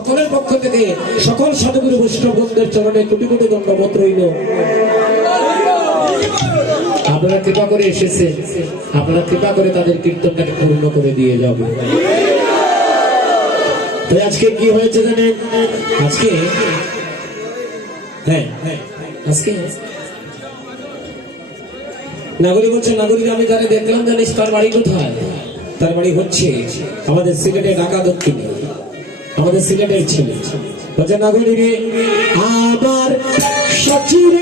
সকলের পক্ষ থেকে সকল সাধুগুরু বৈষ্ণবদের চরণে কোটি কোটি দণ্ডবত রইল। আপনারা কৃপা করে এসেছে, আপনারা কৃপা করে তাদের কীর্তনটাকে পূর্ণ করে দিয়ে যাবে। তো আজকে কি হয়েছে জানেন? আজকে আজকে নাগরিক বলছে, নাগরিক আমি তারা দেখলাম, জানিস তার বাড়ি কোথায়? তার বাড়ি হচ্ছে আমাদের সিলেটে ঢাকা দক্ষিণে, আমাদের সিলেটের ছেলে। বলছে নাগরিক আমার সচির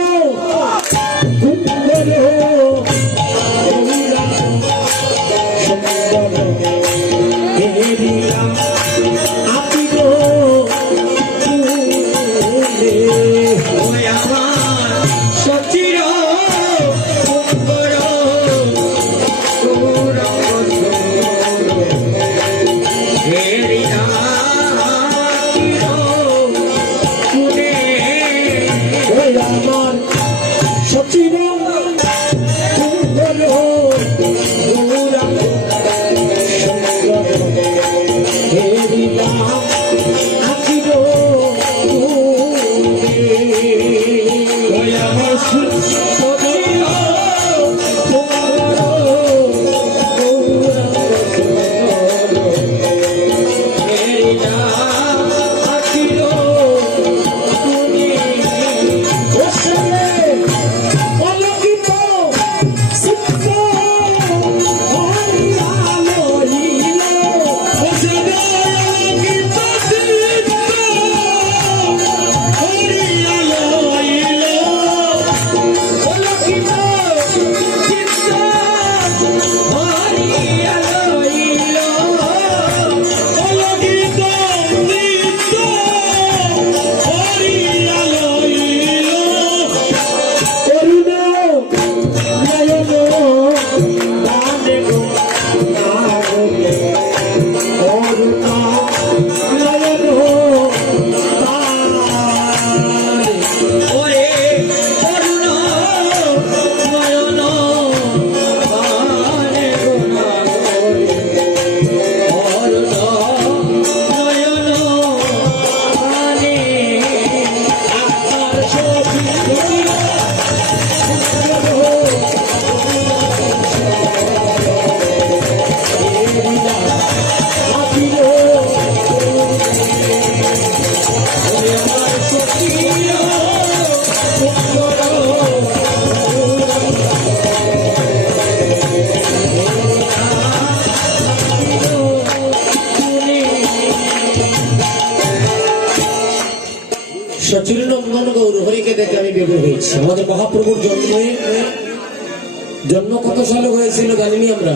সচিরনন্দন গৌর হরিকে দেখে আমি বেগুর হয়েছি। আমাদের মহাপ্রভুর জন্ম কত সালে হয়েছিল জানিনি আমরা?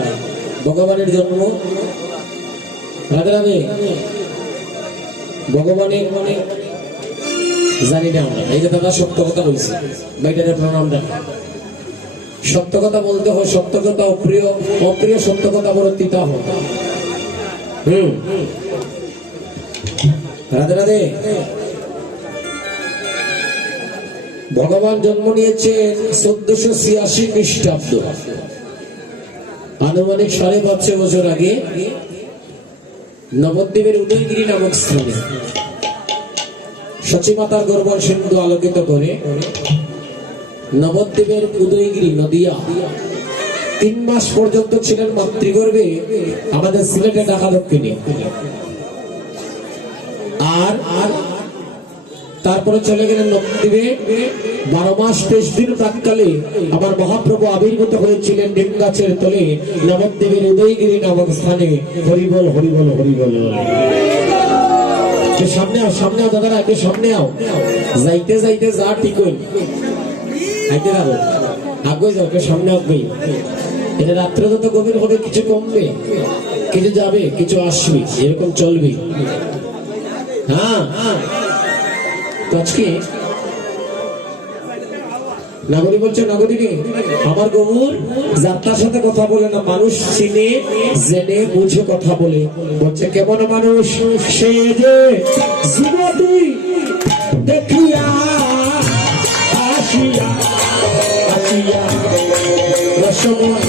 ভগবানের জন্ম রাধে ভগবানের জানি না আমরা। এই যে দাদা সত্য কথা বলছি, বাইটারে প্রণাম রাখা। সত্য কথা বলতে হয়, সত্য কথা অপ্রিয়, অপ্রিয় সত্য কথা বড় তিতা হয়। রাধে রাধে। ভগবান জন্ম নিয়েছে 1486 খ্রিস্টাব্দ, আনুমানিক 550 বছর আগে নবদ্বীপের উদয়গিরি নামক স্থানে সচিমাতার গর্ভ সিন্ধু আলোকিত করে নবদ্বীপের উদয়গিরি নদিয়া 3 মাস পর্যন্ত ছিলেন মাতৃগর্ভে আমাদের সিলেটে ঢাকা দক্ষিণে। আর তারপরে চলে গেলেন নবদ্বীপে। 12 মাস 23 দিন প্রাককালে আমার মহাপ্রভু আবির্ভূত হয়েছিলেন নিম গাছের তলে নবদ্বীপের উদয়গিরি নামক স্থানে। হরিবল হরিবল হরিবল। সামনে আও, সামনে আও দাদারা, একটু সামনে আও। যাইতে যাইতে যা ঠিক হইল আইতে যাবো, আগে যাও, সামনে আসবে। এটা রাত্রে যত গভীর হবে কিছু কমবে, কিছু যাবে, কিছু আসবে, এরকম চলবে। হ্যাঁ, আজকে নাগরিক বলছে, নাগরিকে আমার গৌর যাত্রার সাথে কথা বলে না, মানুষ চিনে জেনে বুঝে কথা বলে। বলছে কেমন মানুষ সে যে যুবতী দেখিয়া আসিয়া আসিয়া রসময়